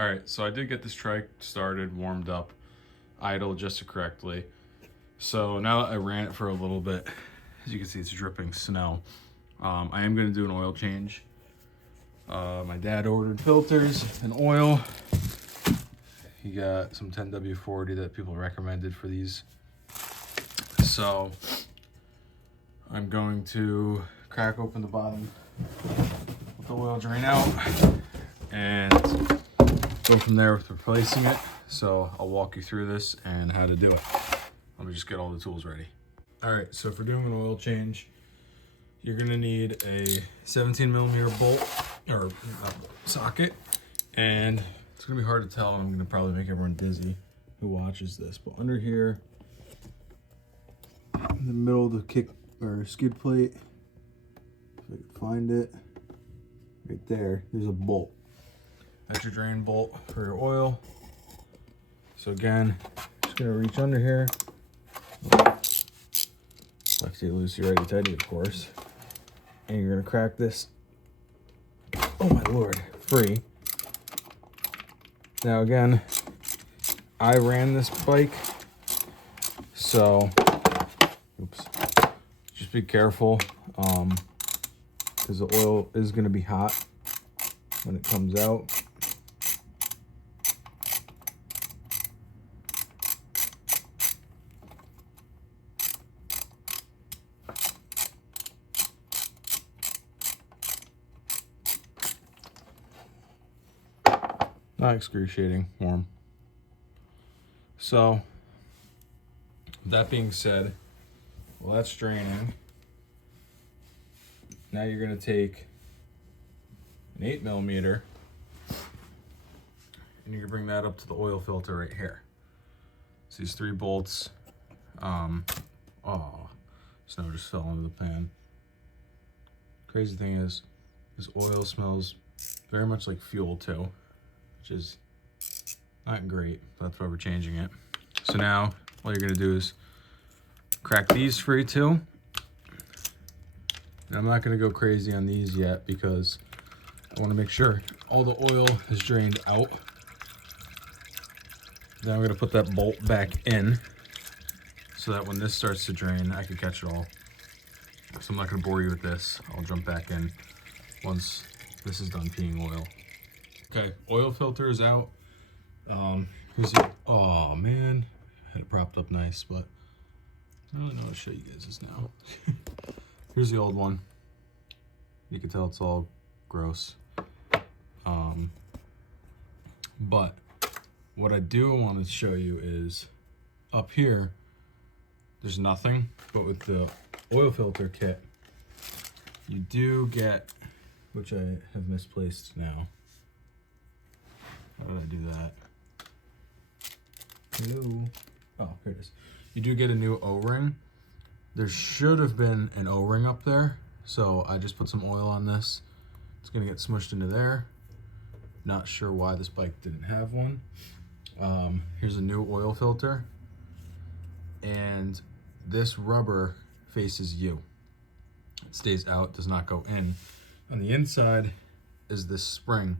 All right, so I did get this trike started, warmed up, idle just correctly. So now that I ran it for a little bit, as you can see, it's dripping snow. I am gonna do an oil change. My dad ordered filters and oil. He got some 10W40 that people recommended for these. So I'm going to crack open the bottom, let the oil drain out, and go from there with replacing it. So I'll walk you through this and how to do it. Let me just get all the tools ready. All right, so for doing an oil change, you're gonna need a 17mm bolt or socket, and it's gonna be hard to tell. I'm gonna probably make everyone dizzy who watches this, but under here, in the middle of the kick or skid plate, if I can find it, right there, there's a bolt. That's your drain bolt for your oil. So again, just gonna reach under here. Lefty loosey, righty tighty, of course. And you're gonna crack this, oh my lord, free. Now again, I ran this bike, so, oops, just be careful, because the oil is gonna be hot when it comes out. Not excruciating, warm. So, that being said, well, that's draining. Now you're gonna take an 8mm and you're gonna bring that up to the oil filter right here. So these 3 bolts, oh, snow just fell into the pan. Crazy thing is, this oil smells very much like fuel too, which is not great, but that's why we're changing it. So now, all you're gonna do is crack these free too. And I'm not gonna go crazy on these yet because I wanna make sure all the oil is drained out. Then I'm gonna put that bolt back in so that when this starts to drain, I can catch it all. So I'm not gonna bore you with this. I'll jump back in once this is done peeing oil. Okay, oil filter is out. Here's the, oh man, I had it propped up nice, but I don't really know how to show you guys this now. Here's the old one. You can tell it's all gross. But what I do want to show you is up here, there's nothing, but with the oil filter kit, you do get, which I have misplaced now. How did I do that? Hello. Oh, here it is. You do get a new O-ring. There should have been an O-ring up there, so I just put some oil on this. It's gonna get smushed into there. Not sure why this bike didn't have one. Here's a new oil filter, and this rubber faces you. It stays out, does not go in. On the inside is this spring,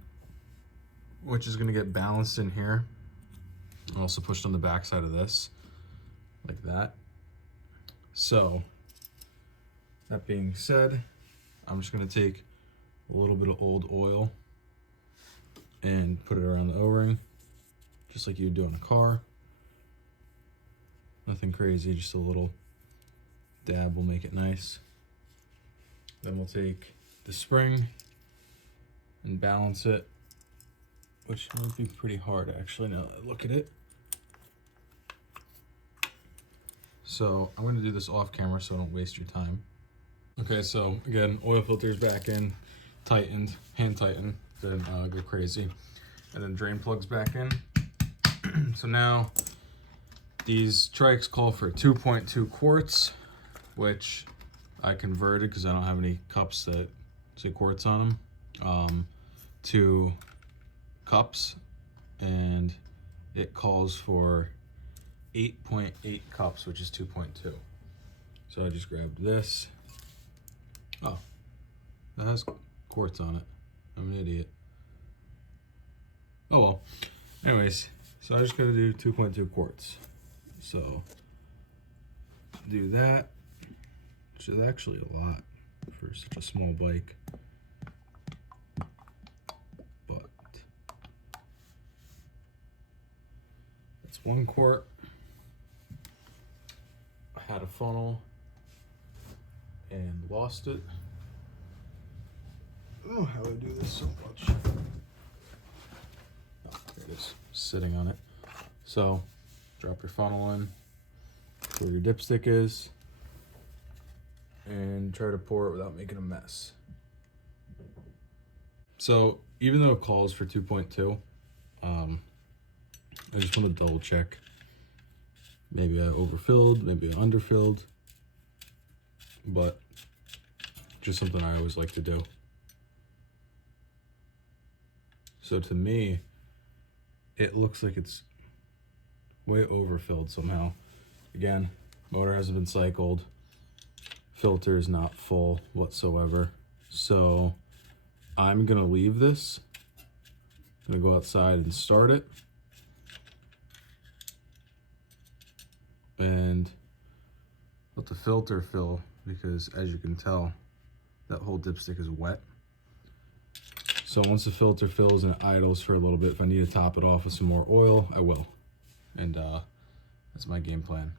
which is gonna get balanced in here. Also pushed on the back side of this, like that. So, that being said, I'm just gonna take a little bit of old oil and put it around the O-ring, just like you would do in a car. Nothing crazy, just a little dab will make it nice. Then we'll take the spring and balance it, which might be pretty hard actually now that I look at it. So I'm gonna do this off camera so I don't waste your time. Okay, so again, oil filter's back in, tightened, hand tightened, then go crazy. And then drain plugs back in. So now these trikes call for 2.2 quarts, which I converted because I don't have any cups that say quarts on them, to cups, and it calls for 8.8 cups, which is 2.2. So I just grabbed this. Oh, that has quarts on it. I'm an idiot. Oh well. Anyways, so I just gotta do 2.2 quarts. So do that, which is actually a lot for such a small bike. But that's 1 quart. I had a funnel and lost it. Oh, how do I do this so much? Oh, there it is, sitting on it. So, drop your funnel in where your dipstick is and try to pour it without making a mess. So, even though it calls for 2.2, I just want to double check. Maybe I overfilled, maybe I underfilled, but just something I always like to do. So to me, it looks like it's way overfilled somehow. Again, motor hasn't been cycled. Filter is not full whatsoever. So I'm gonna leave this. I'm gonna go outside and start it. And let the filter fill, because as you can tell, that whole dipstick is wet. So once the filter fills and it idles for a little bit, if I need to top it off with some more oil, I will. And that's my game plan.